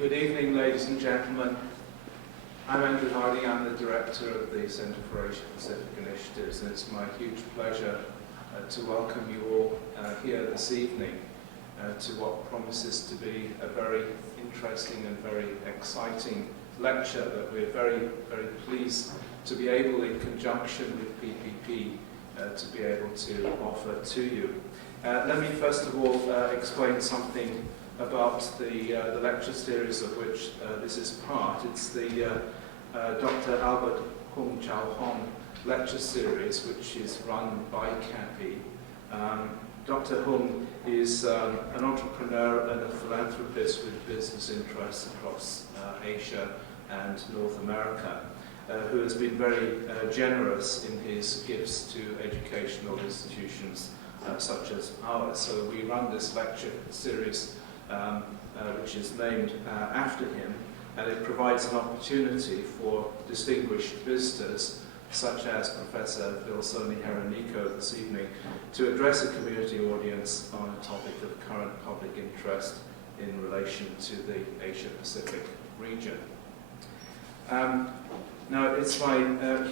Good evening, ladies and gentlemen. I'm Andrew Harding. I'm the director of the Centre for Asia-Pacific Initiatives, and it's my huge pleasure to welcome you all here this evening to what promises to be a very interesting and very exciting lecture that we're very, very pleased to be able, in conjunction with PPP, to be able to offer to you. Let me first of all explain something about the lecture series of which this is part. It's the Dr. Albert Hung Chao Hong lecture series, which is run by CAPI. Dr. Hung is an entrepreneur and a philanthropist with business interests across Asia and North America, who has been very generous in his gifts to educational institutions such as ours. So we run this lecture series which is named after him, and it provides an opportunity for distinguished visitors such as Professor Vilsoni Hereniko this evening to address a community audience on a topic of current public interest in relation to the Asia-Pacific region. Now, it's my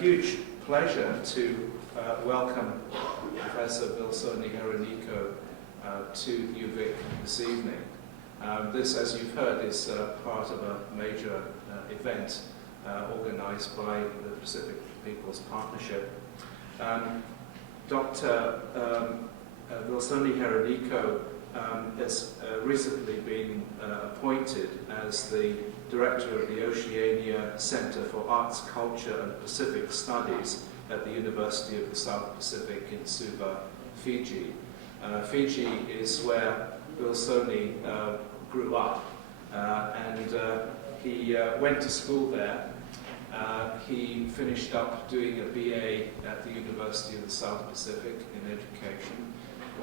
huge pleasure to welcome Professor Vilsoni Hereniko to UVic this evening. This, as you've heard, is part of a major event organized by the Pacific People's Partnership. Dr. Vilsoni Hereniko has recently been appointed as the Director of the Oceania Center for Arts, Culture and Pacific Studies at the University of the South Pacific in Suva, Fiji. Fiji is where Vilsoni grew up, and he went to school there. He finished up doing a BA at the University of the South Pacific in education,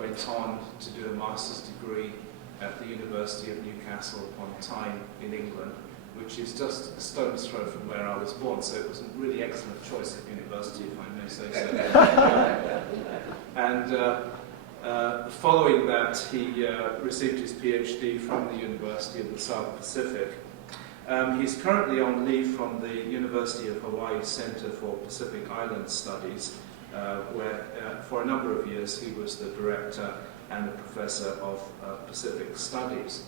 went on to do a master's degree at the University of Newcastle upon Tyne in England, which is just a stone's throw from where I was born, so it was a really excellent choice of university, if I may say so. And following that, he received his PhD from the University of the South Pacific. He's currently on leave from the University of Hawaii Center for Pacific Island Studies, where for a number of years he was the director and a professor of Pacific Studies.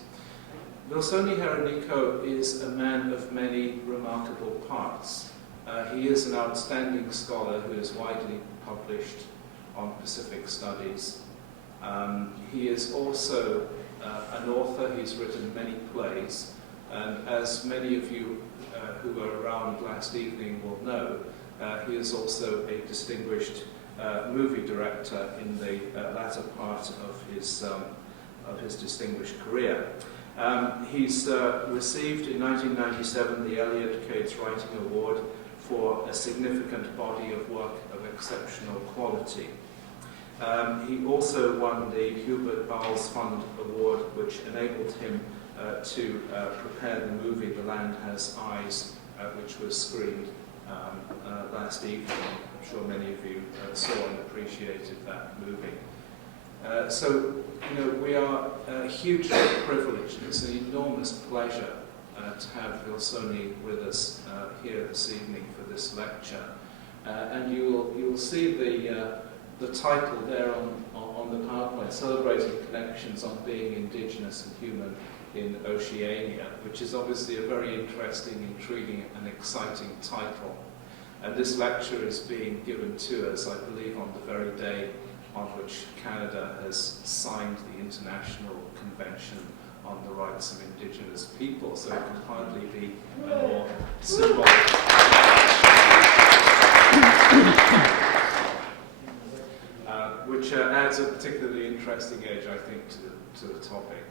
Vilsoni Hereniko is a man of many remarkable parts. He is an outstanding scholar who is widely published on Pacific Studies. He is also an author. He's written many plays, and as many of you who were around last evening will know, he is also a distinguished movie director in the latter part of his distinguished career. He's received in 1997 the Elliott Cates Writing Award for a significant body of work of exceptional quality. He also won the Hubert Bowles Fund Award, which enabled him to prepare the movie The Land Has Eyes, which was screened last evening. I'm sure many of you saw and appreciated that movie. So, you know, we are hugely privileged. It's an enormous pleasure to have Vilsoni with us here this evening for this lecture. And you will see the title there on the PowerPoint, Celebrating Connections on Being Indigenous and Human in Oceania, which is obviously a very interesting, intriguing and exciting title. And this lecture is being given to us, I believe, on the very day on which Canada has signed the International Convention on the Rights of Indigenous People, so it can hardly be a more symbolic. Which adds a particularly interesting edge, I think, to the topic.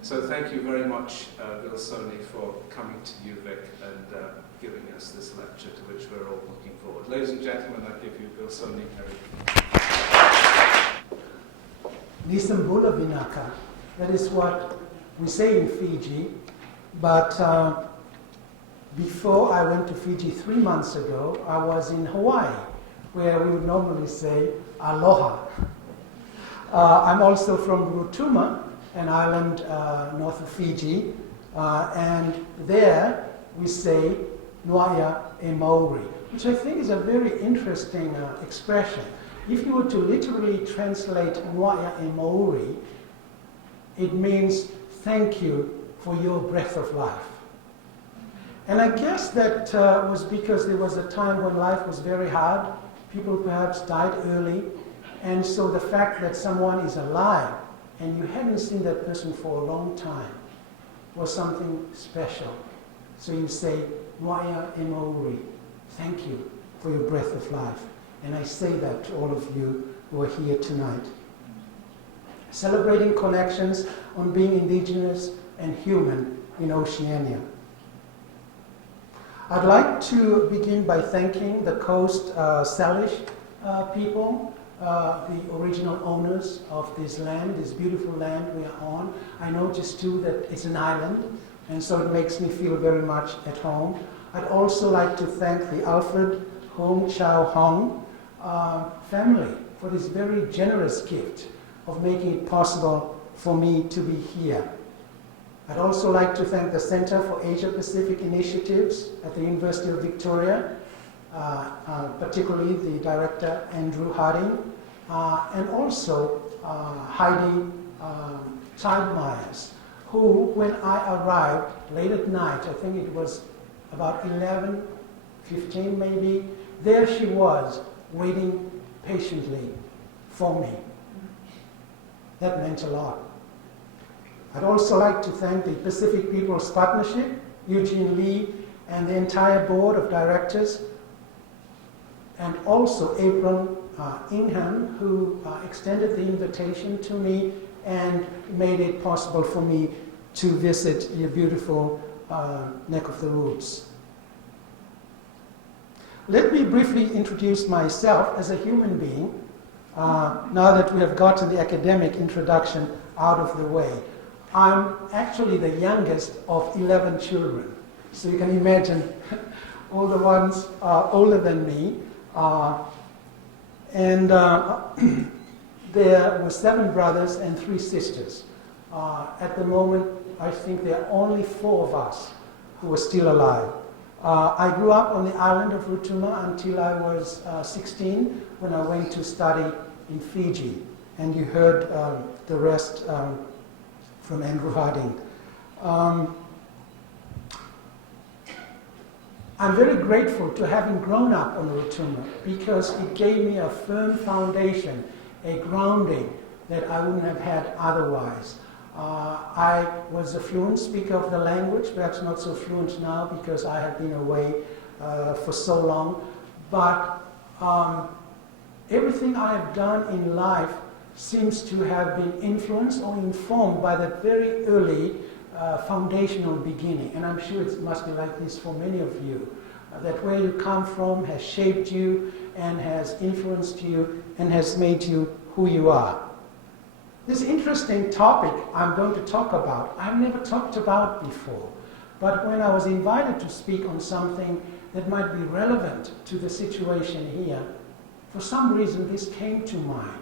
So thank you very much, Vilsoni, for coming to UVic and giving us this lecture to which we're all looking forward. Ladies and gentlemen, I give you Vilsoni Hereniko. Nisambula Vinaka. That is what we say in Fiji, but before I went to Fiji 3 months ago, I was in Hawaii, where we would normally say aloha. I'm also from Rutuma, an island north of Fiji, And there we say Noia e Maori, which I think is a very interesting expression. If you were to literally translate Noia e Maori, it means thank you for your breath of life. And I guess that was because there was a time when life was very hard. People perhaps died early. And so the fact that someone is alive and you hadn't seen that person for a long time was something special. So you say, Noia e Maori, thank you for your breath of life. And I say that to all of you who are here tonight. Celebrating connections on being indigenous and human in Oceania. I'd like to begin by thanking the Coast Salish people, the original owners of this land, this beautiful land we are on. I noticed too that it's an island, and so it makes me feel very much at home. I'd also like to thank the Alfred Hong Chao Hong family for this very generous gift of making it possible for me to be here. I'd also like to thank the Center for Asia-Pacific Initiatives at the University of Victoria, particularly the director, Andrew Harding, and also Heidi Childmyers, who, when I arrived late at night, I think it was about 11:15 maybe, there she was, waiting patiently for me. That meant a lot. I'd also like to thank the Pacific People's Partnership, Eugene Lee, and the entire board of directors, and also April Ingham, who extended the invitation to me and made it possible for me to visit your beautiful neck of the woods. Let me briefly introduce myself as a human being, now that we have gotten the academic introduction out of the way. I'm actually the youngest of 11 children. So you can imagine all the ones are older than me. There were 7 brothers and 3 sisters. At the moment, I think there are only 4 of us who are still alive. I grew up on the island of Rotuma until I was 16 when I went to study in Fiji. And you heard the rest from Andrew Harding. I'm very grateful to having grown up on Rotuma because it gave me a firm foundation, a grounding that I wouldn't have had otherwise. I was a fluent speaker of the language, perhaps not so fluent now because I have been away for so long, but everything I have done in life seems to have been influenced or informed by that very early foundational beginning. And I'm sure it must be like this for many of you, that where you come from has shaped you and has influenced you and has made you who you are. This interesting topic I'm going to talk about, I've never talked about before. But when I was invited to speak on something that might be relevant to the situation here, for some reason this came to mind.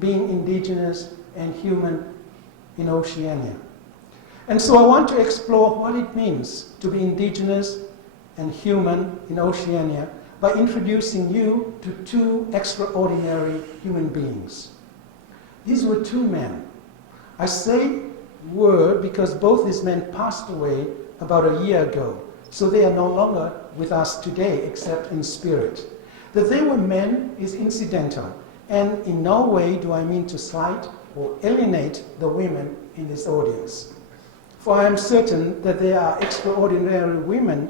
Being indigenous and human in Oceania. And so I want to explore what it means to be indigenous and human in Oceania by introducing you to 2 extraordinary human beings. These were 2 men. I say were because both these men passed away about a year ago, so they are no longer with us today except in spirit. That they were men is incidental. And in no way do I mean to slight or alienate the women in this audience. For I am certain that there are extraordinary women,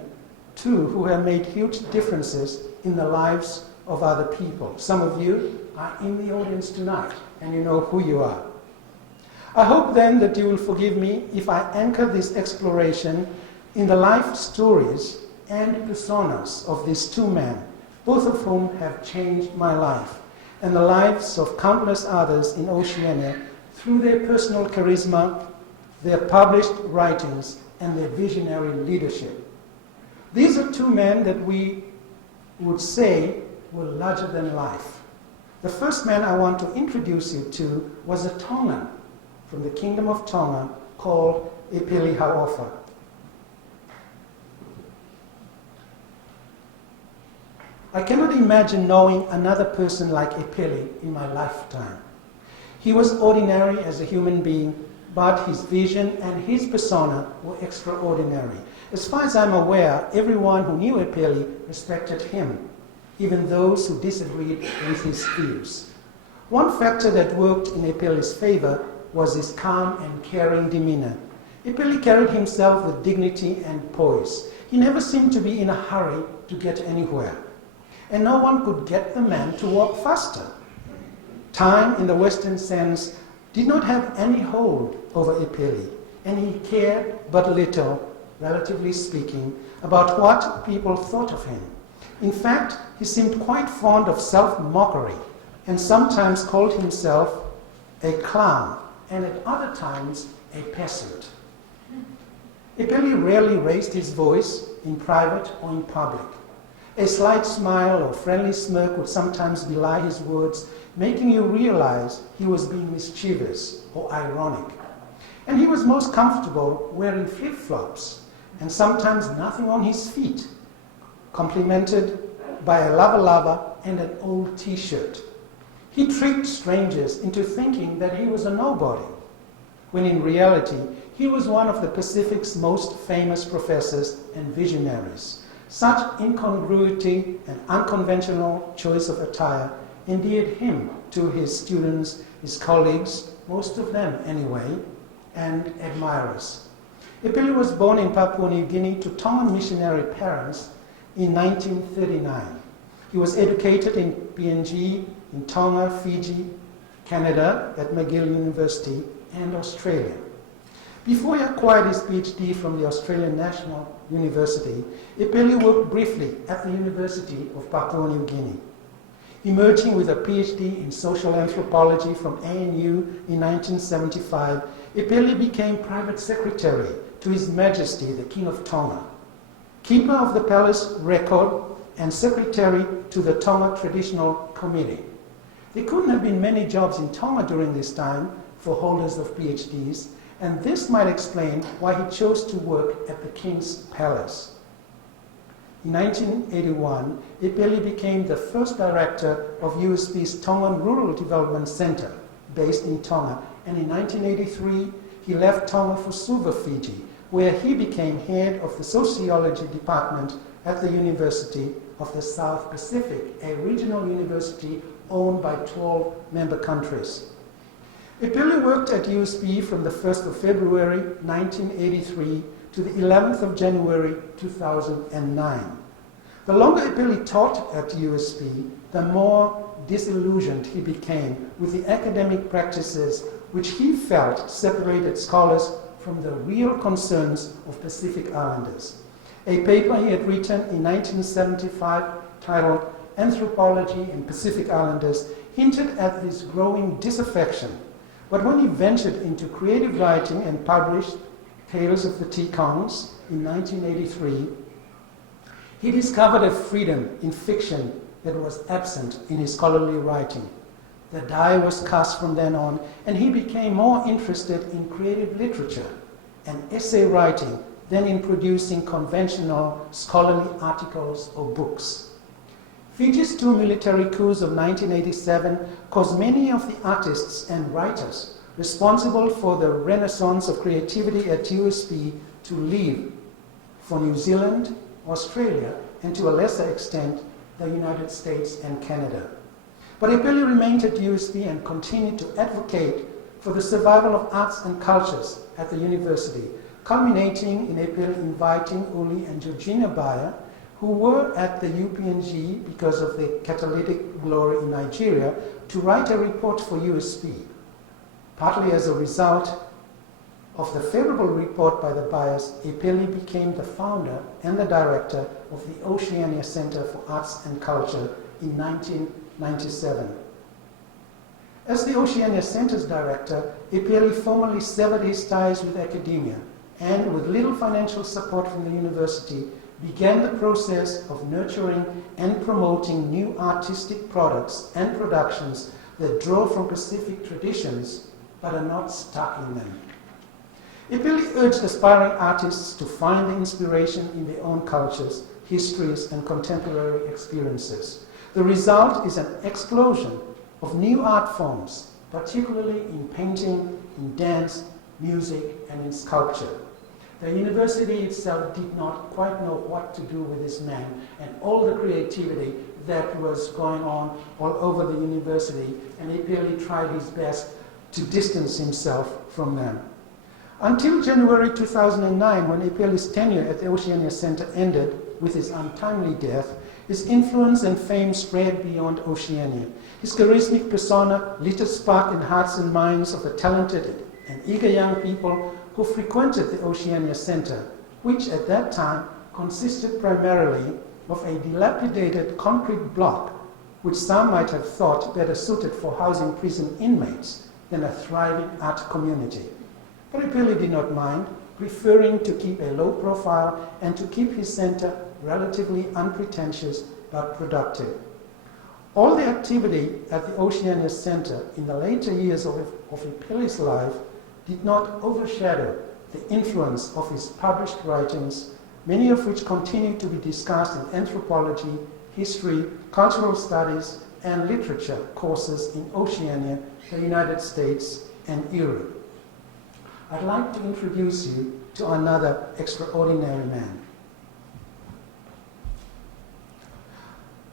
too, who have made huge differences in the lives of other people. Some of you are in the audience tonight, and you know who you are. I hope then that you will forgive me if I anchor this exploration in the life stories and personas of these 2 men, both of whom have changed my life and the lives of countless others in Oceania through their personal charisma, their published writings, and their visionary leadership. These are 2 men that we would say were larger than life. The first man I want to introduce you to was a Tongan from the Kingdom of Tonga called Epeli Haofa. I cannot imagine knowing another person like Epeli in my lifetime. He was ordinary as a human being, but his vision and his persona were extraordinary. As far as I'm aware, everyone who knew Epeli respected him, even those who disagreed with his views. One factor that worked in Epeli's favor was his calm and caring demeanor. Epeli carried himself with dignity and poise. He never seemed to be in a hurry to get anywhere, and no one could get the man to walk faster. Time, in the Western sense, did not have any hold over Epeli, and he cared but little, relatively speaking, about what people thought of him. In fact, he seemed quite fond of self-mockery, and sometimes called himself a clown, and at other times a peasant. Epeli rarely raised his voice in private or in public. A slight smile or friendly smirk would sometimes belie his words, making you realize he was being mischievous or ironic. And he was most comfortable wearing flip-flops and sometimes nothing on his feet, complemented by a lava and an old t-shirt. He tricked strangers into thinking that he was a nobody, when in reality he was one of the Pacific's most famous professors and visionaries. Such incongruity and unconventional choice of attire endeared him to his students, his colleagues, most of them anyway, and admirers. Epeli was born in Papua New Guinea to Tongan missionary parents in 1939. He was educated in PNG, in Tonga, Fiji, Canada at McGill University, and Australia. Before he acquired his PhD from the Australian National University, Epeli worked briefly at the University of Papua New Guinea. Emerging with a PhD in social anthropology from ANU in 1975, Epeli became private secretary to His Majesty the King of Tonga, keeper of the palace record, and secretary to the Tonga Traditional Committee. There couldn't have been many jobs in Tonga during this time for holders of PhDs, and this might explain why he chose to work at the King's Palace. In 1981, Epeli became the first director of USP's Tongan Rural Development Center, based in Tonga, and in 1983, he left Tonga for Suva, Fiji, where he became head of the sociology department at the University of the South Pacific, a regional university owned by 12 member countries. Epeli worked at USP from the 1st of February 1983 to the 11th of January 2009. The longer Epeli taught at USP, the more disillusioned he became with the academic practices which he felt separated scholars from the real concerns of Pacific Islanders. A paper he had written in 1975 titled Anthropology in Pacific Islanders hinted at this growing disaffection. But when he ventured into creative writing and published Tales of the Tekongs in 1983, he discovered a freedom in fiction that was absent in his scholarly writing. The die was cast from then on, and he became more interested in creative literature and essay writing than in producing conventional scholarly articles or books. Fiji's two military coups of 1987 caused many of the artists and writers responsible for the renaissance of creativity at USP to leave for New Zealand, Australia, and to a lesser extent, the United States and Canada. But Epeli remained at USP and continued to advocate for the survival of arts and cultures at the university, culminating in Epeli inviting Uli and Georgina Bayer, who were at the UPNG because of the catalytic glory in Nigeria, to write a report for USP. Partly as a result of the favorable report by the Bayers, Epeli became the founder and the director of the Oceania Center for Arts and Culture in 1997. As the Oceania Center's director, Epeli formally severed his ties with academia and, with little financial support from the university, began the process of nurturing and promoting new artistic products and productions that draw from Pacific traditions but are not stuck in them. Epeli urged aspiring artists to find the inspiration in their own cultures, histories, and contemporary experiences. The result is an explosion of new art forms, particularly in painting, in dance, music, and in sculpture. The university itself did not quite know what to do with this man and all the creativity that was going on all over the university, and Epeli tried his best to distance himself from them. Until January 2009, when Epeli's tenure at the Oceania Center ended with his untimely death, his influence and fame spread beyond Oceania. His charismatic persona lit a spark in hearts and minds of the talented and eager young people who frequented the Oceania Center, which at that time consisted primarily of a dilapidated concrete block, which some might have thought better suited for housing prison inmates than a thriving art community. But Epeli did not mind, preferring to keep a low profile and to keep his center relatively unpretentious but productive. All the activity at the Oceania Center in the later years of Epeli's life did not overshadow the influence of his published writings, many of which continue to be discussed in anthropology, history, cultural studies, and literature courses in Oceania, the United States, and Europe. I'd like to introduce you to another extraordinary man.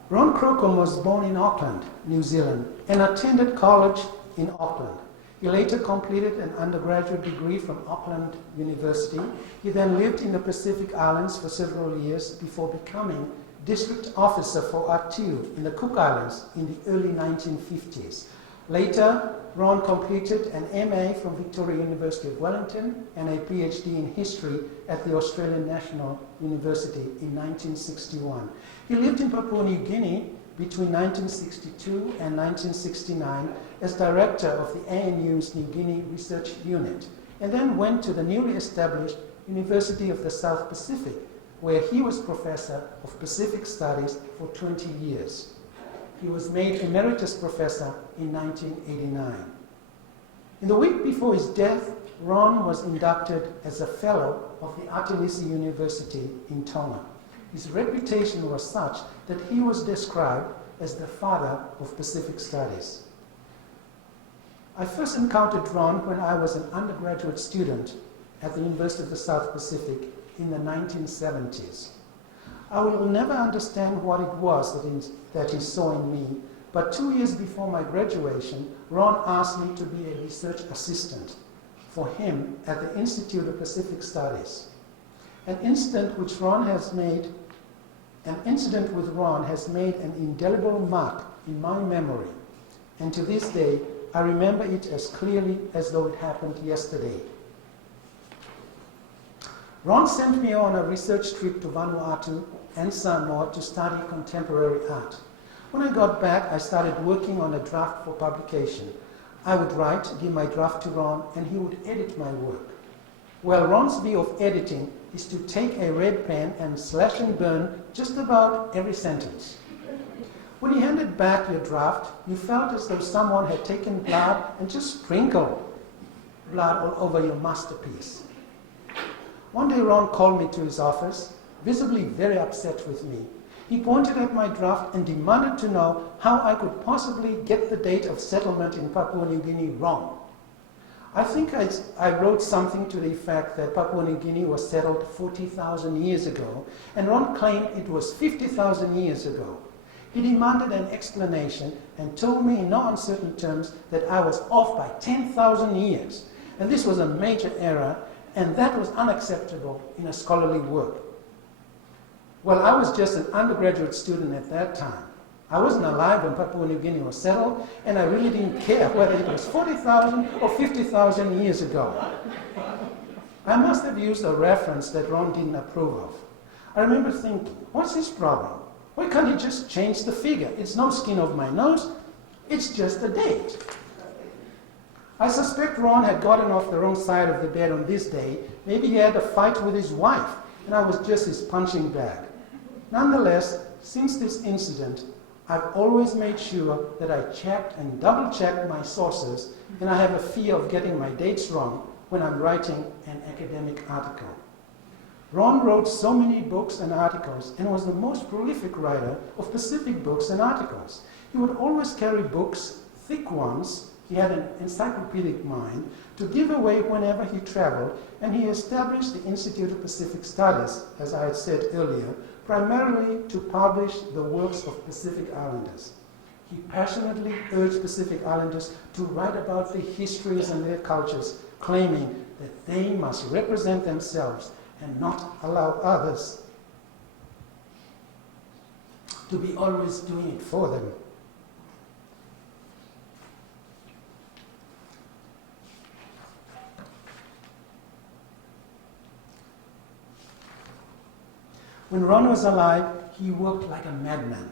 Ron Crocombe was born in Auckland, New Zealand, and attended college in Auckland. He later completed an undergraduate degree from Auckland University. He then lived in the Pacific Islands for several years before becoming district officer for Atiu in the Cook Islands in the early 1950s. Later, Ron completed an MA from Victoria University of Wellington and a PhD in history at the Australian National University in 1961. He lived in Papua New Guinea between 1962 and 1969 as director of the ANU's New Guinea Research Unit, and then went to the newly established University of the South Pacific, where he was professor of Pacific Studies for 20 years. He was made emeritus professor in 1989. In the week before his death, Ron was inducted as a fellow of the Artelisi University in Tonga. His reputation was such that he was described as the father of Pacific Studies. I first encountered Ron when I was an undergraduate student at the University of the South Pacific in the 1970s. I will never understand what it was that he saw in me, but 2 years before my graduation, Ron asked me to be a research assistant for him at the Institute of Pacific Studies. An incident with Ron has made an indelible mark in my memory, and to this day, I remember it as clearly as though it happened yesterday. Ron sent me on a research trip to Vanuatu and Samoa to study contemporary art. When I got back, I started working on a draft for publication. I would write, give my draft to Ron, and he would edit my work. Well, Ron's view of editing is to take a red pen and slash and burn just about every sentence. When he handed back your draft, you felt as though someone had taken blood and just sprinkled blood all over your masterpiece. One day Ron called me to his office, visibly very upset with me. He pointed at my draft and demanded to know how I could possibly get the date of settlement in Papua New Guinea wrong. I think I wrote something to the effect that Papua New Guinea was settled 40,000 years ago, and Ron claimed it was 50,000 years ago. He demanded an explanation and told me in no uncertain terms that I was off by 10,000 years, and this was a major error, and that was unacceptable in a scholarly work. Well, I was just an undergraduate student at that time. I wasn't alive when Papua New Guinea was settled, and I really didn't care whether it was 40,000 or 50,000 years ago. I must have used a reference that Ron didn't approve of. I remember thinking, what's his problem? Why can't he just change the figure? It's no skin of my nose, it's just a date. I suspect Ron had gotten off the wrong side of the bed on this day. Maybe he had a fight with his wife, and I was just his punching bag. Nonetheless, since this incident, I've always made sure that I checked and double-checked my sources, and I have a fear of getting my dates wrong when I'm writing an academic article. Ron wrote so many books and articles and was the most prolific writer of Pacific books and articles. He would always carry books, thick ones. He had an encyclopedic mind to give away whenever he traveled, and he established the Institute of Pacific Studies, as I had said earlier, primarily to publish the works of Pacific Islanders. He passionately urged Pacific Islanders to write about their histories and their cultures, claiming that they must represent themselves and not allow others to be always doing it for them. When Ron was alive, he worked like a madman.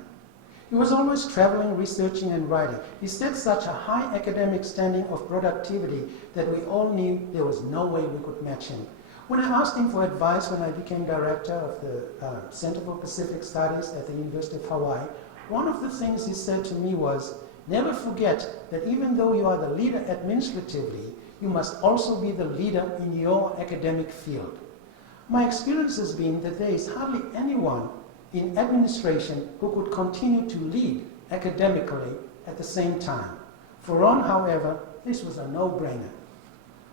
He was always traveling, researching, and writing. He set such a high academic standing of productivity that we all knew there was no way we could match him. When I asked him for advice when I became director of the Center for Pacific Studies at the University of Hawaii, one of the things he said to me was, never forget that even though you are the leader administratively, you must also be the leader in your academic field. My experience has been that there is hardly anyone in administration who could continue to lead academically at the same time. For Ron, however, this was a no-brainer.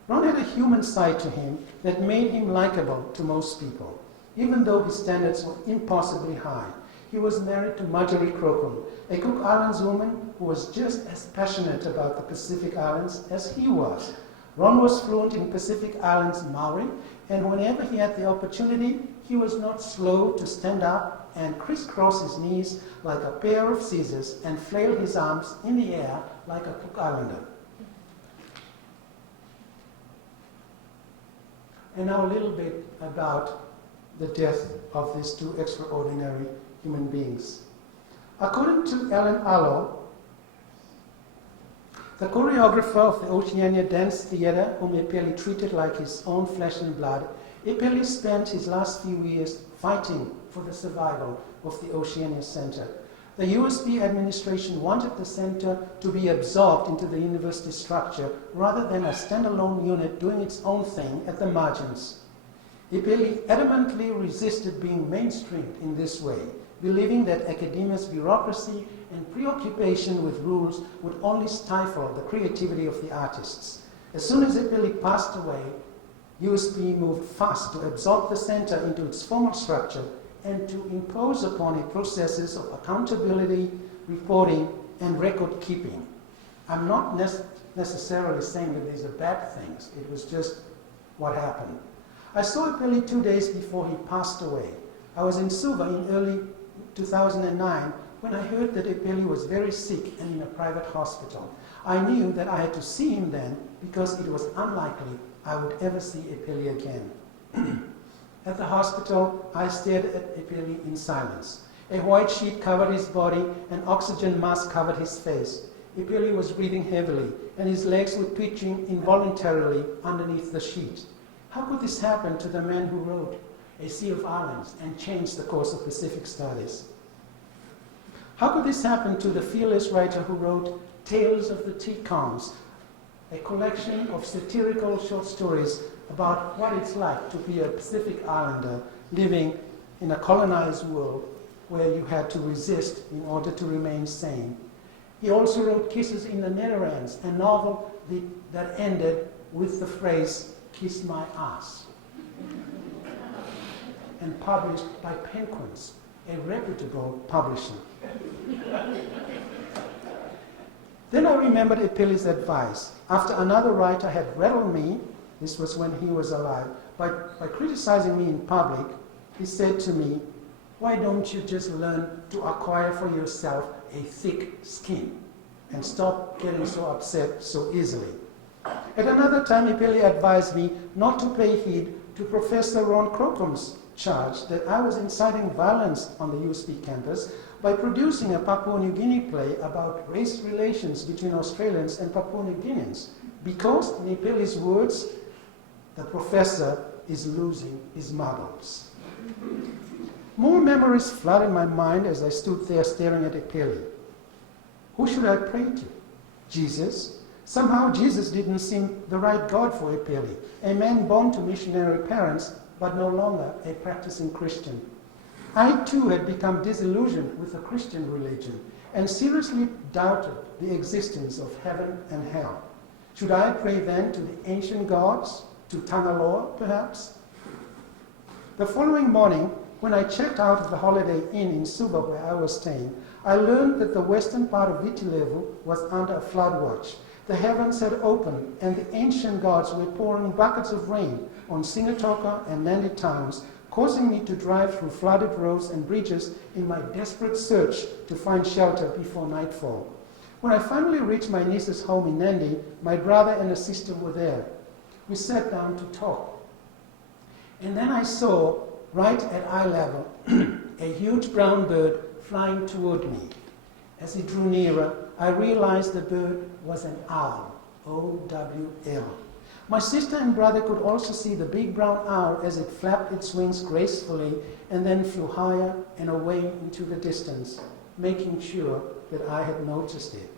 Ron had a human side to him that made him likable to most people, even though his standards were impossibly high. He was married to Marjorie Crocombe, a Cook Islands woman who was just as passionate about the Pacific Islands as he was. Ron was fluent in Pacific Islands Maori, and whenever he had the opportunity, he was not slow to stand up and crisscross his knees like a pair of scissors and flail his arms in the air like a Cook Islander. And now a little bit about the death of these two extraordinary human beings. According to Ellen Allo, the choreographer of the Oceania Dance Theatre, whom Epeli treated like his own flesh and blood, Epeli spent his last few years fighting for the survival of the Oceania Center. The USB administration wanted the center to be absorbed into the university structure rather than a standalone unit doing its own thing at the margins. Epeli adamantly resisted being mainstreamed in this way, believing that academia's bureaucracy and preoccupation with rules would only stifle the creativity of the artists. As soon as Epeli passed away, USB moved fast to absorb the center into its formal structure and to impose upon it processes of accountability, reporting, and record keeping. I'm not necessarily saying that these are bad things. It was just what happened. I saw Epeli 2 days before he passed away. I was in Suva in early 2009 when I heard that Epeli was very sick and in a private hospital. I knew that I had to see him then because it was unlikely I would ever see Epeli again. At the hospital, I stared at Epeli in silence. A white sheet covered his body, an oxygen mask covered his face. Epeli was breathing heavily, and his legs were twitching involuntarily underneath the sheet. How could this happen to the man who wrote A Sea of Islands and changed the course of Pacific Studies? How could this happen to the fearless writer who wrote Tales of the Teacoms, a collection of satirical short stories about what it's like to be a Pacific Islander living in a colonized world where you had to resist in order to remain sane? He also wrote Kisses in the Netherlands, a novel that ended with the phrase, "Kiss my ass," and published by Penguins, a reputable publisher. Then I remembered Epeli's advice. After another writer had rattled me, this was when he was alive, by criticizing me in public, he said to me, "Why don't you just learn to acquire for yourself a thick skin and stop getting so upset so easily?" At another time, Epeli advised me not to pay heed to Professor Ron Crocombe's charge that I was inciting violence on the USP campus by producing a Papua New Guinea play about race relations between Australians and Papua New Guineans, because, in Epeli's words, the professor is losing his marbles. More memories flooded my mind as I stood there staring at Epeli. Who should I pray to? Jesus? Somehow Jesus didn't seem the right God for Epeli, a man born to missionary parents, but no longer a practicing Christian. I too had become disillusioned with the Christian religion and seriously doubted the existence of heaven and hell. Should I pray then to the ancient gods, to Tanaloa perhaps? The following morning, when I checked out of the Holiday Inn in Suva where I was staying, I learned that the western part of Vitilevu was under a flood watch. The heavens had opened, and the ancient gods were pouring buckets of rain on Singatoka and Nandi towns, causing me to drive through flooded roads and bridges in my desperate search to find shelter before nightfall. When I finally reached my niece's home in Nandi, my brother and a sister were there. We sat down to talk. And then I saw, right at eye level, a huge brown bird flying toward me. As it drew nearer, I realized the bird was an owl, O-W-L. My sister and brother could also see the big brown owl as it flapped its wings gracefully and then flew higher and away into the distance, making sure that I had noticed it.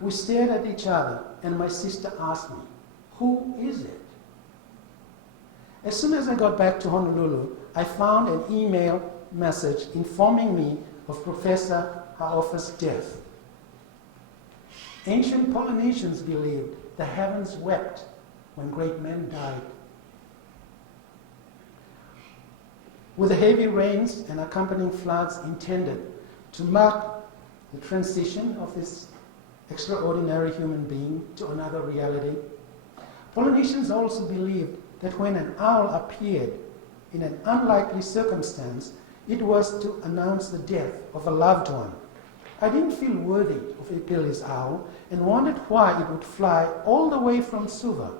We stared at each other, and my sister asked me, "Who is it?" As soon as I got back to Honolulu, I found an email message informing me of Professor Haofa's death. Ancient Polynesians believed the heavens wept when great men died. With the heavy rains and accompanying floods intended to mark the transition of this extraordinary human being to another reality, Polynesians also believed that when an owl appeared in an unlikely circumstance, it was to announce the death of a loved one. I didn't feel worthy of Epeli's owl and wondered why it would fly all the way from Suva,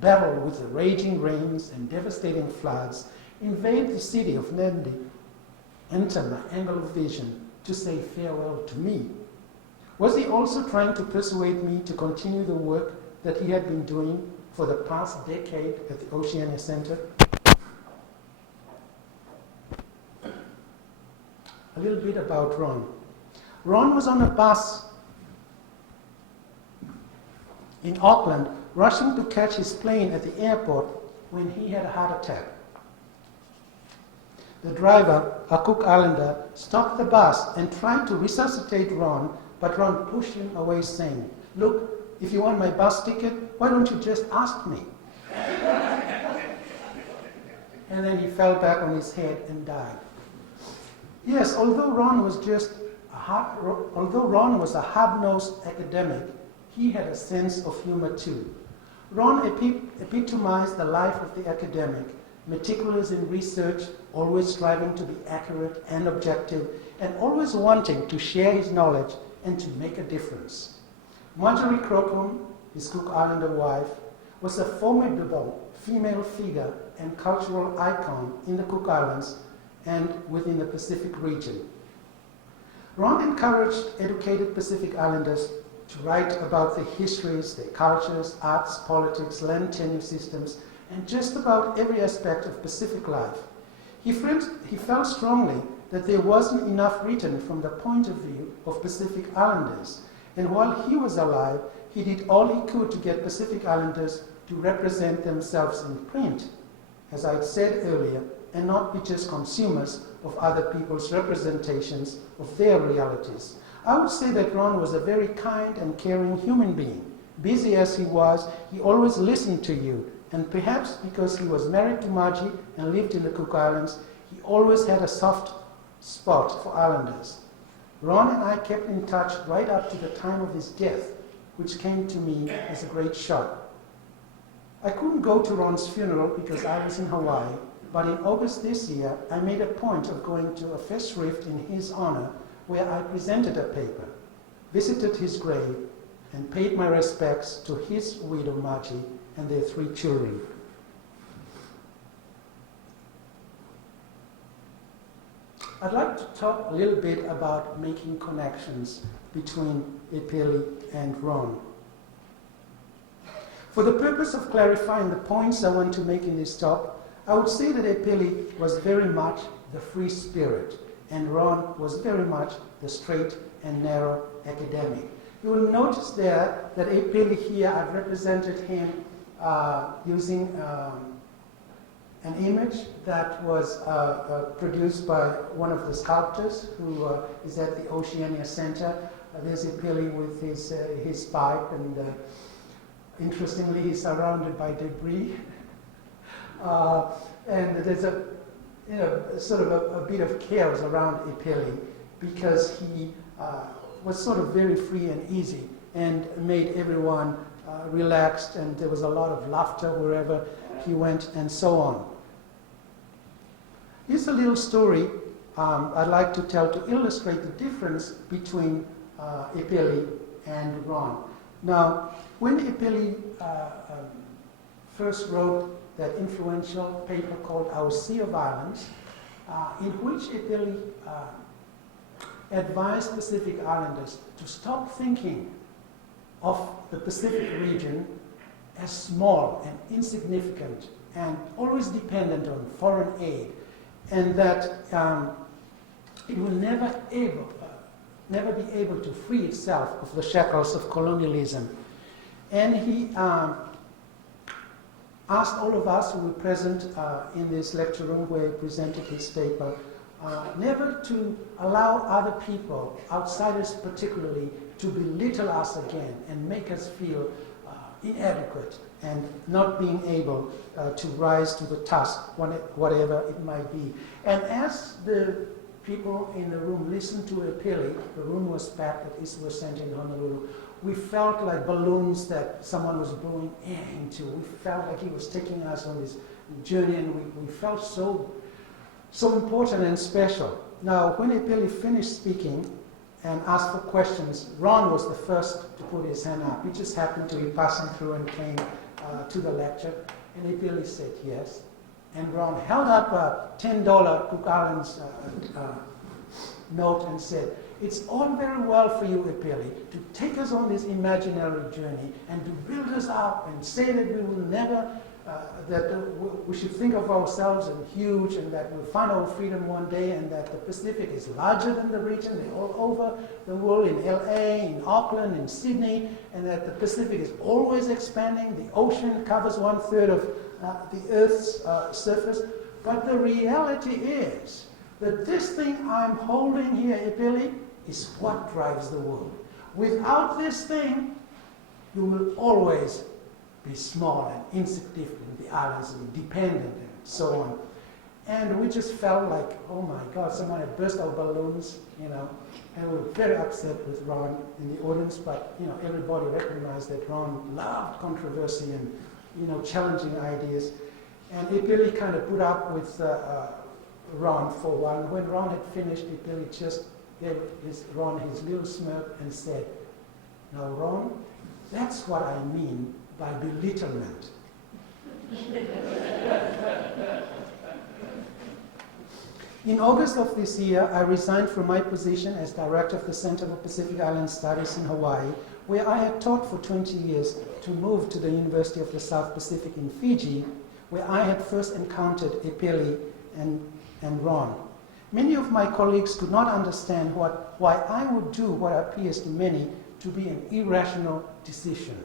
battle with the raging rains and devastating floods, invade the city of Nandi, enter my angle of vision to say farewell to me. Was he also trying to persuade me to continue the work that he had been doing for the past decade at the Oceania Center? A little bit about Ron. Ron was on a bus in Auckland, rushing to catch his plane at the airport when he had a heart attack. The driver, a Cook Islander, stopped the bus and tried to resuscitate Ron, but Ron pushed him away, saying, "Look, if you want my bus ticket, why don't you just ask me?" And then he fell back on his head and died. Yes, although Ron was a hard-nosed academic, he had a sense of humor too. Ron epitomized the life of the academic, meticulous in research, always striving to be accurate and objective, and always wanting to share his knowledge and to make a difference. Marjorie Crocombe, his Cook Islander wife, was a formidable female figure and cultural icon in the Cook Islands and within the Pacific region. Ron encouraged educated Pacific Islanders to write about their histories, their cultures, arts, politics, land tenure systems, and just about every aspect of Pacific life. He felt strongly that there wasn't enough written from the point of view of Pacific Islanders, and while he was alive, he did all he could to get Pacific Islanders to represent themselves in print, as I said earlier, and not be just consumers of other people's representations of their realities. I would say that Ron was a very kind and caring human being. Busy as he was, he always listened to you, and perhaps because he was married to Margie and lived in the Cook Islands, he always had a soft spot for Islanders. Ron and I kept in touch right up to the time of his death, which came to me as a great shock. I couldn't go to Ron's funeral because I was in Hawaii, but in August this year, I made a point of going to a festschrift in his honor where I presented a paper, visited his grave, and paid my respects to his widow Margie and their 3 children. I'd like to talk a little bit about making connections between Epeli and Ron. For the purpose of clarifying the points I want to make in this talk, I would say that Epeli was very much the free spirit, and Ron was very much the straight and narrow academic. You will notice there that Epeli here, I've represented him using an image that was produced by one of the sculptors who is at the Oceania Center. There's Epeli with his pipe, and interestingly, he's surrounded by debris. And there's a sort of a bit of chaos around Epeli because he was sort of very free and easy and made everyone relaxed, and there was a lot of laughter wherever he went and so on. Here's a little story I'd like to tell to illustrate the difference between Epeli and Ron. Now, when Epeli first wrote that influential paper called Our Sea of Islands, in which Epeli advised Pacific Islanders to stop thinking of the Pacific region as small and insignificant and always dependent on foreign aid, and that it will never be able to free itself of the shackles of colonialism. And he asked all of us who were present in this lecture room where he presented his paper, never to allow other people, outsiders particularly, to belittle us again and make us feel inadequate and not being able to rise to the task, whatever it might be. And as the people in the room listened to Epeli, the room was packed at East West Center in Honolulu, we felt like balloons that someone was blowing air into. We felt like he was taking us on this journey, and we felt so important and special. Now, when Epeli finished speaking and asked for questions, Ron was the first to put his hand up. He just happened to be passing through and came to the lecture, and Epeli said yes. And Ron held up a $10 Cook Islands note and said, "It's all very well for you, Epeli, to take us on this imaginary journey and to build us up and say that we will never, we should think of ourselves as huge, and that we'll find our freedom one day, and that the Pacific is larger than the region. They're all over the world, in LA, in Auckland, in Sydney, and that the Pacific is always expanding. The ocean covers 1/3 of the Earth's surface. But the reality is that this thing I'm holding here, Epeli, is what drives the world. Without this thing, you will always be small and insignificant. The islands will be dependent and so on." And we just felt like, oh my God, someone had burst our balloons, and we were very upset with Ron in the audience, but everybody recognized that Ron loved controversy and challenging ideas. And Epeli kind of put up with Ron for a while. When Ron had finished, Epeli just gave Ron his little smirk and said, "Now, Ron, that's what I mean by belittlement." In August of this year, I resigned from my position as director of the Center for Pacific Island Studies in Hawaii, where I had taught for 20 years, to move to the University of the South Pacific in Fiji, where I had first encountered Epeli and Ron. Many of my colleagues could not understand why I would do what appears to many to be an irrational decision.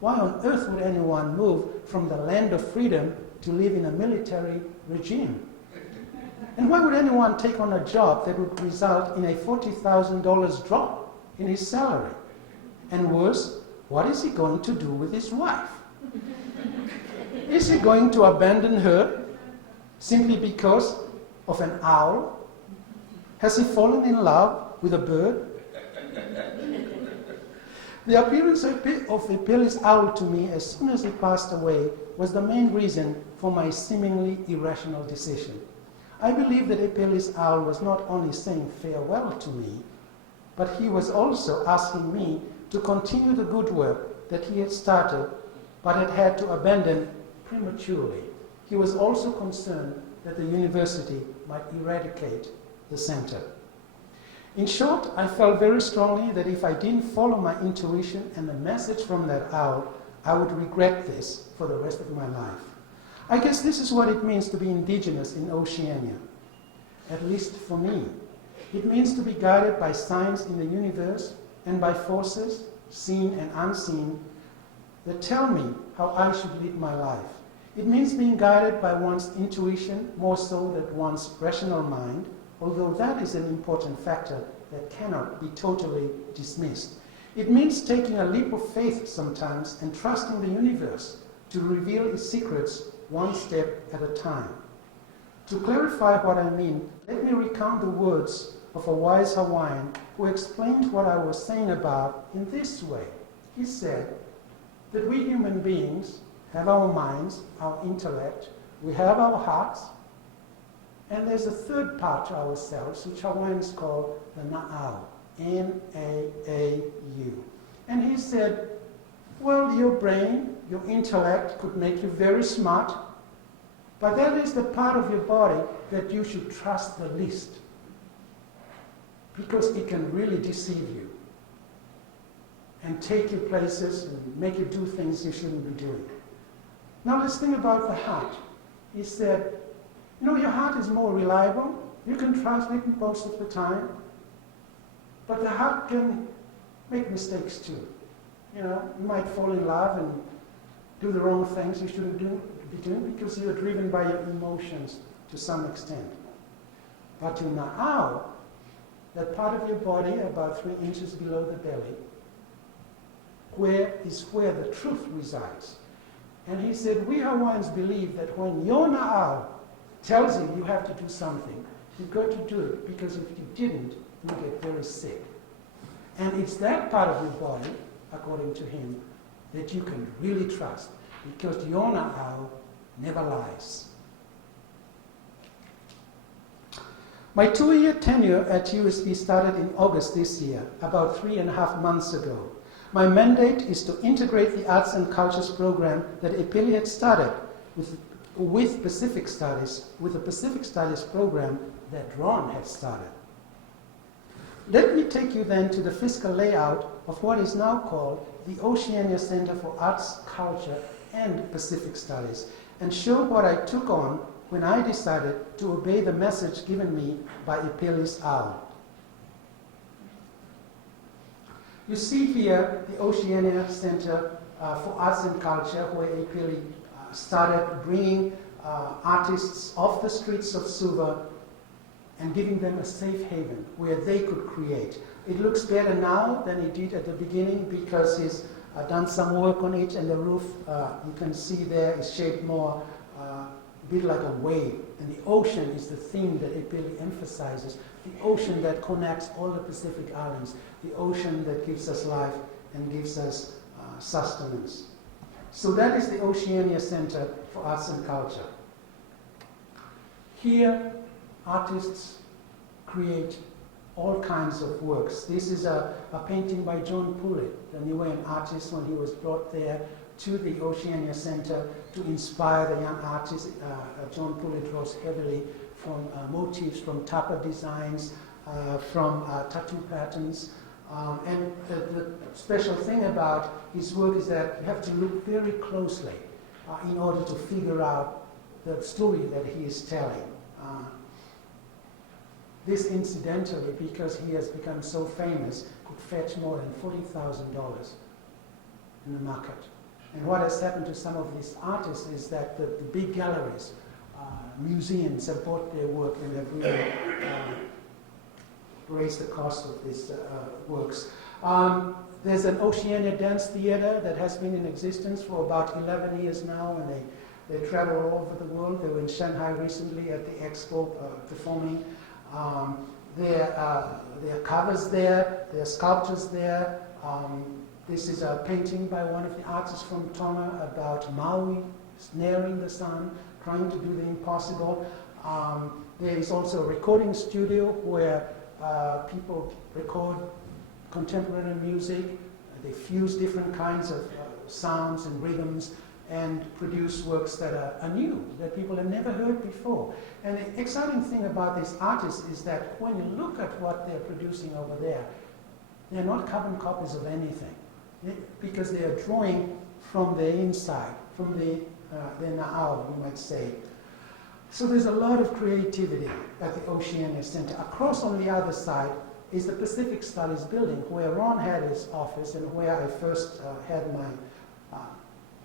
Why on earth would anyone move from the land of freedom to live in a military regime? And why would anyone take on a job that would result in a $40,000 drop in his salary? And worse, what is he going to do with his wife? Is he going to abandon her simply because of an owl? Has he fallen in love with a bird? The appearance of Epeli's owl to me as soon as he passed away was the main reason for my seemingly irrational decision. I believe that Epeli's owl was not only saying farewell to me, but he was also asking me to continue the good work that he had started but had to abandon prematurely. He was also concerned that the university might eradicate the center. In short, I felt very strongly that if I didn't follow my intuition and the message from that owl, I would regret this for the rest of my life. I guess this is what it means to be indigenous in Oceania, at least for me. It means to be guided by signs in the universe and by forces, seen and unseen, that tell me how I should lead my life. It means being guided by one's intuition more so than one's rational mind, although that is an important factor that cannot be totally dismissed. It means taking a leap of faith sometimes and trusting the universe to reveal its secrets one step at a time. To clarify what I mean, let me recount the words of a wise Hawaiian who explained what I was saying about in this way. He said that we human beings have our minds, our intellect, we have our hearts, and there's a third part to ourselves, which Hawaiians call the na'au, N-A-A-U. And he said, well, your brain, your intellect could make you very smart, but that is the part of your body that you should trust the least, because it can really deceive you and take you places and make you do things you shouldn't be doing. Now let's think about the heart. He said, you know, your heart is more reliable. You can trust it most of the time. But the heart can make mistakes too. You know, you might fall in love and do the wrong things you shouldn't be doing because you're driven by your emotions to some extent. But your na'au, that part of your body about 3 inches below the belly, where the truth resides. And he said, we Hawaiians believe that when your na'au tells you you have to do something, you've got to do it, because if you didn't, you get very sick. And it's that part of your body, according to him, that you can really trust, because your na'au never lies. My 2-year tenure at USB started in August this year, about 3.5 months ago. My mandate is to integrate the Arts and Cultures program that Epeli had started with Pacific Studies, with the Pacific Studies program that Ron had started. Let me take you then to the physical layout of what is now called the Oceania Center for Arts, Culture, and Pacific Studies, and show what I took on when I decided to obey the message given me by Epeli's owl. You see here the Oceania Center for Arts and Culture, where Epeli started bringing artists off the streets of Suva and giving them a safe haven where they could create. It looks better now than it did at the beginning because he's done some work on it, and the roof, you can see there, is shaped more a bit like a wave. And the ocean is the theme that Epeli emphasizes, the ocean that connects all the Pacific Islands, the ocean that gives us life and gives us sustenance. So that is the Oceania Center for Arts and Culture. Here, artists create all kinds of works. This is a painting by John Poulet, the Niuean artist, when he was brought there to the Oceania Center to inspire the young artists. John Poulet draws heavily from motifs from tapa designs, from tattoo patterns. And the special thing about his work is that you have to look very closely in order to figure out the story that he is telling. This, incidentally, because he has become so famous, could fetch more than $40,000 in the market. And what has happened to some of these artists is that the big galleries, museums have bought their work and have really raised the cost of these works. There's an Oceania Dance Theater that has been in existence for about 11 years now, and they travel all over the world. They were in Shanghai recently at the expo performing. There are covers there, there are sculptures there. This is a painting by one of the artists from Tonga about Maui snaring the sun, trying to do the impossible. There is also a recording studio where people record contemporary music. They fuse different kinds of sounds and rhythms and produce works that are new, that people have never heard before. And the exciting thing about these artists is that when you look at what they're producing over there, they're not carbon copies of anything, because they are drawing from the inside, from the than now, you might say. So there's a lot of creativity at the Oceania Center. Across on the other side is the Pacific Studies building, where Ron had his office and where I first had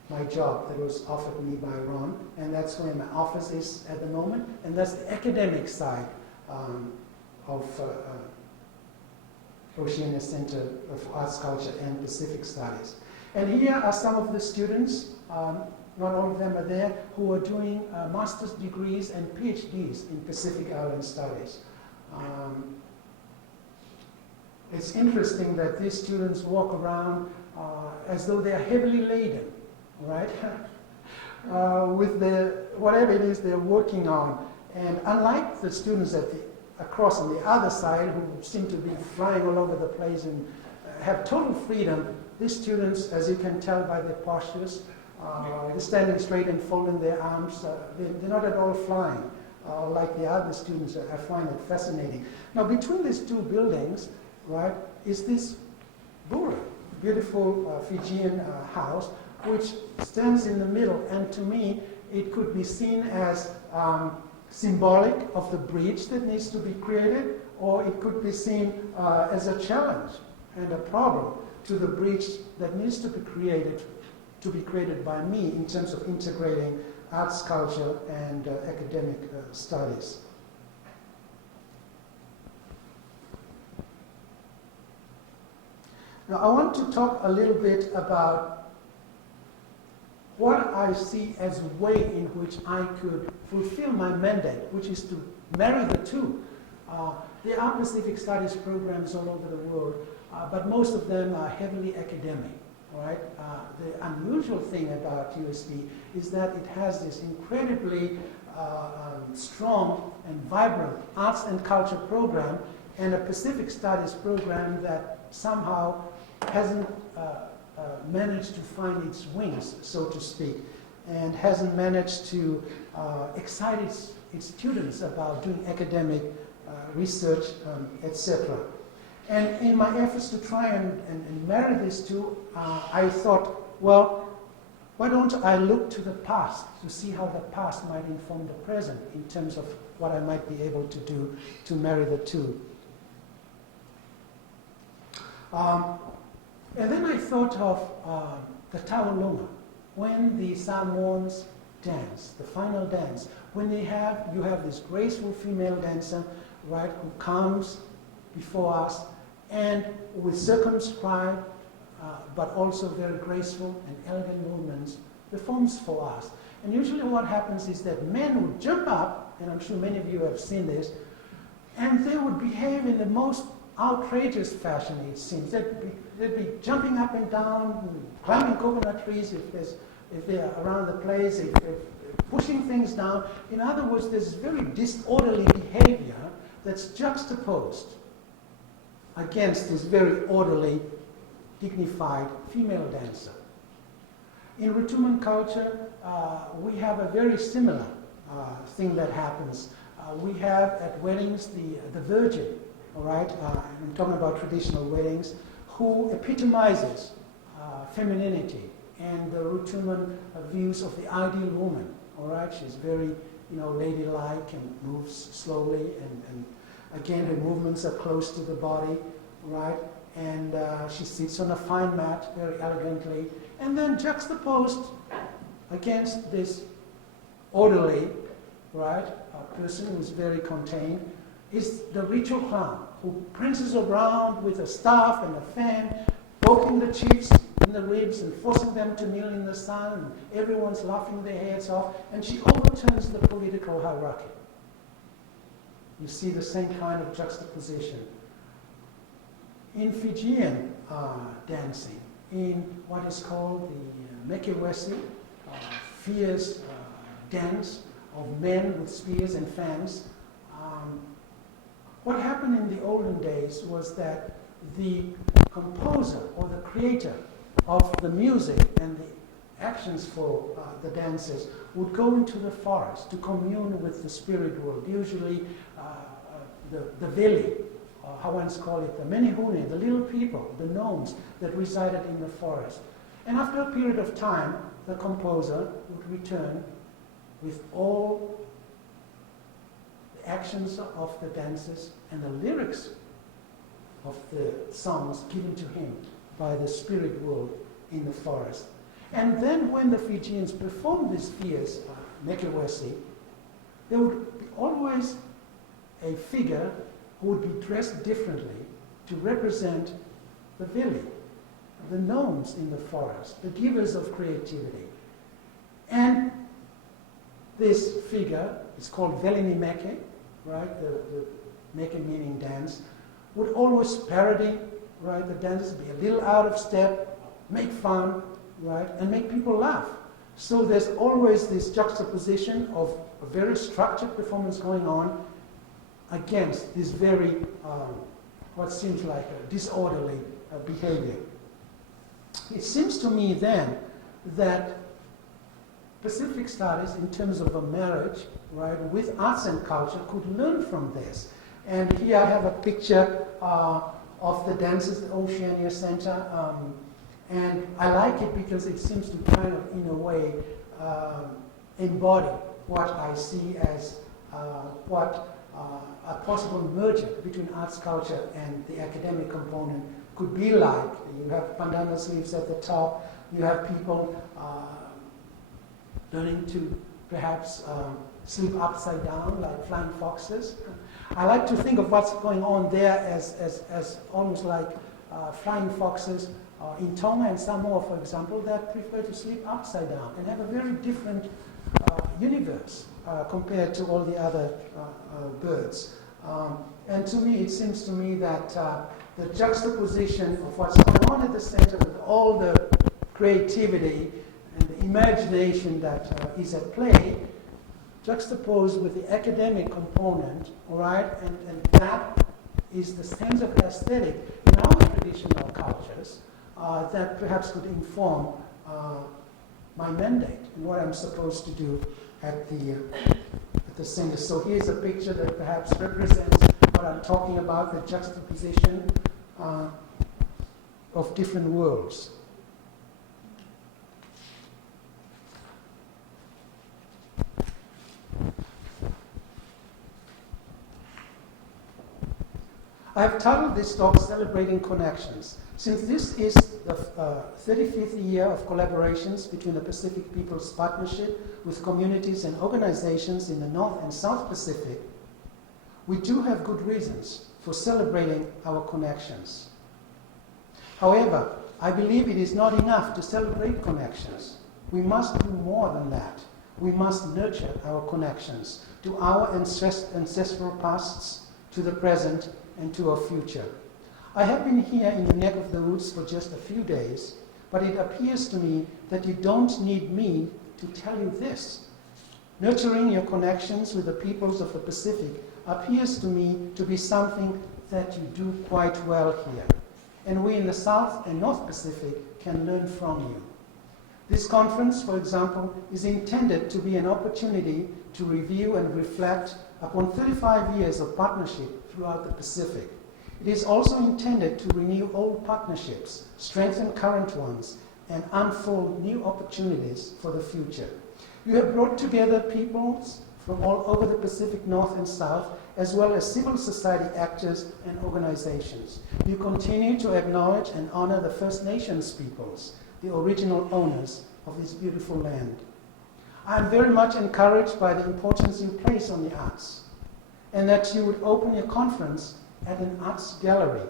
my job that was offered me by Ron, and that's where my office is at the moment, and that's the academic side of Oceania Center for Arts, Culture, and Pacific Studies. And here are some of the students, not all of them are there, who are doing master's degrees and PhDs in Pacific Island Studies. It's interesting that these students walk around as though they are heavily laden, right? With whatever it is they're working on. And unlike the students across on the other side who seem to be flying all over the place and have total freedom, these students, as you can tell by their postures, they're standing straight and folding their arms. They're not at all flying like the other students. I find it fascinating. Now, between these two buildings, right, is this bura, beautiful Fijian house, which stands in the middle, and to me, it could be seen as symbolic of the bridge that needs to be created, or it could be seen as a challenge and a problem to the bridge that needs to be created by me in terms of integrating arts, culture, and academic studies. Now, I want to talk a little bit about what I see as a way in which I could fulfill my mandate, which is to marry the two. There are Pacific Studies programs all over the world, but most of them are heavily academic. Right? The unusual thing about USD is that it has this incredibly strong and vibrant arts and culture program and a Pacific Studies program that somehow hasn't managed to find its wings, so to speak, and hasn't managed to excite its students about doing academic research, etc. And in my efforts to try and marry these two, I thought, well, why don't I look to the past to see how the past might inform the present in terms of what I might be able to do to marry the two. And then I thought of the Taulunga, when the Samoans dance, the final dance, when you have this graceful female dancer, right, who comes before us and with circumscribed but also very graceful and elegant movements performs for us. And usually what happens is that men would jump up, and I'm sure many of you have seen this, and they would behave in the most outrageous fashion, it seems. They'd be jumping up and down, climbing coconut trees if they're around the place, if pushing things down. In other words, there's very disorderly behavior that's juxtaposed against this very orderly, dignified female dancer. In Rutuman culture, we have a very similar thing that happens. We have at weddings the virgin, all right? I'm talking about traditional weddings, who epitomizes femininity and the Rutuman views of the ideal woman, all right? She's very, ladylike and moves slowly, and again, her movements are close to the body, right? And she sits on a fine mat very elegantly, and then juxtaposed against this orderly, right, a person who's very contained, is the ritual clown who prances around with a staff and a fan, poking the chiefs in the ribs and forcing them to kneel in the sun, and everyone's laughing their heads off, and she overturns the political hierarchy. You see the same kind of juxtaposition. In Fijian dancing, in what is called the Mekewesi, fierce dance of men with spears and fans, what happened in the olden days was that the composer or the creator of the music and the actions for the dancers would go into the forest to commune with the spirit world, usually the veli, Hawaiians call it the menehune, the little people, the gnomes that resided in the forest. And after a period of time, the composer would return with all the actions of the dances and the lyrics of the songs given to him by the spirit world in the forest. And then when the Fijians performed this fierce mekewesi, there would be always a figure who would be dressed differently to represent the vili, the gnomes in the forest, the givers of creativity. And this figure is called Velini Meke, right? The Meke meaning dance, would always parody, right? The dancers be a little out of step, make fun, right? And make people laugh. So there's always this juxtaposition of a very structured performance going on against this very, what seems like a disorderly behavior. It seems to me then that Pacific studies in terms of a marriage, right, with arts and culture could learn from this. And here I have a picture of the dances at Oceania Center, and I like it because it seems to kind of, in a way, embody what I see as what a possible merger between arts, culture, and the academic component could be like. You have bandana sleeves at the top, you have people learning to perhaps sleep upside down like flying foxes. I like to think of what's going on there as almost like flying foxes in Tonga and Samoa, for example, that prefer to sleep upside down and have a very different universe compared to all the other birds. And to me, it seems to me that the juxtaposition of what's going on at the center with all the creativity and the imagination that is at play, juxtaposed with the academic component, all right, and that is the sense of aesthetic in our traditional cultures that perhaps could inform my mandate and what I'm supposed to do at the center. So here's a picture that perhaps represents what I'm talking about, the juxtaposition of different worlds. I have titled this talk Celebrating Connections. Since this is the 35th year of collaborations between the Pacific Peoples Partnership with communities and organizations in the North and South Pacific, we do have good reasons for celebrating our connections. However, I believe it is not enough to celebrate connections. We must do more than that. We must nurture our connections to our ancestral pasts, to the present, and to our future. I have been here in the neck of the woods for just a few days, but it appears to me that you don't need me to tell you this. Nurturing your connections with the peoples of the Pacific appears to me to be something that you do quite well here, and we in the South and North Pacific can learn from you. This conference, for example, is intended to be an opportunity to review and reflect upon 35 years of partnership throughout the Pacific. It is also intended to renew old partnerships, strengthen current ones, and unfold new opportunities for the future. You have brought together peoples from all over the Pacific North and South, as well as civil society actors and organizations. You continue to acknowledge and honor the First Nations peoples, the original owners of this beautiful land. I am very much encouraged by the importance you place on the arts, and that you would open your conference at an arts gallery,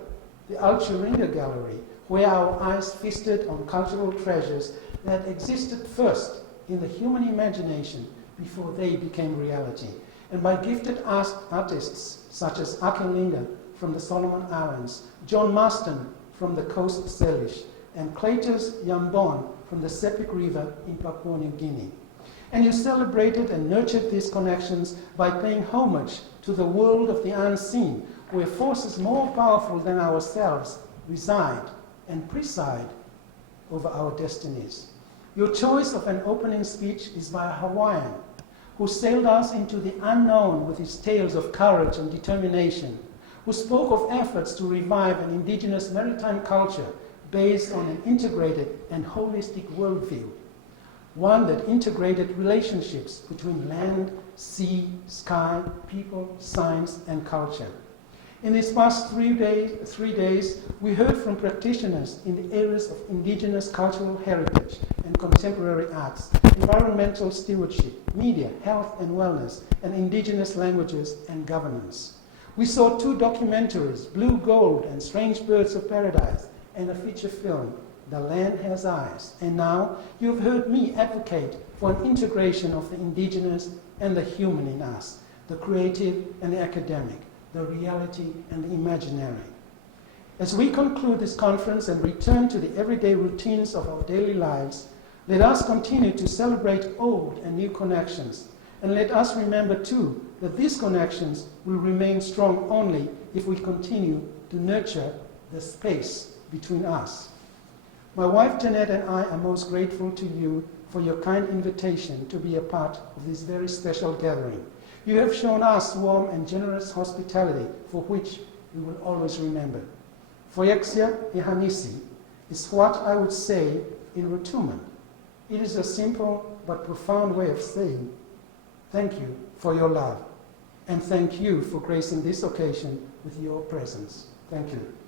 the Alchuringa Gallery, where our eyes feasted on cultural treasures that existed first in the human imagination before they became reality, and by gifted artists such as Akelinga from the Solomon Islands, John Marston from the Coast Salish, and Claytus Yambon from the Sepik River in Papua New Guinea. And you celebrated and nurtured these connections by paying homage to the world of the unseen, where forces more powerful than ourselves reside and preside over our destinies. Your choice of an opening speech is by a Hawaiian who sailed us into the unknown with his tales of courage and determination, who spoke of efforts to revive an indigenous maritime culture based on an integrated and holistic worldview. one that integrated relationships between land, sea, sky, people, science, and culture. In these past 3 days, we heard from practitioners in the areas of indigenous cultural heritage and contemporary arts, environmental stewardship, media, health and wellness, and indigenous languages and governance. We saw 2 documentaries, Blue Gold and Strange Birds of Paradise, and a feature film, The Land Has Eyes. And now you've heard me advocate for an integration of the indigenous and the human in us, the creative and the academic, the reality and the imaginary. As we conclude this conference and return to the everyday routines of our daily lives, let us continue to celebrate old and new connections. And let us remember too that these connections will remain strong only if we continue to nurture the space between us. My wife Jeanette and I are most grateful to you for your kind invitation to be a part of this very special gathering. You have shown us warm and generous hospitality for which we will always remember. Foyexia Ihanisi is what I would say in Rutuman. It is a simple but profound way of saying thank you for your love, and thank you for gracing this occasion with your presence. Thank you.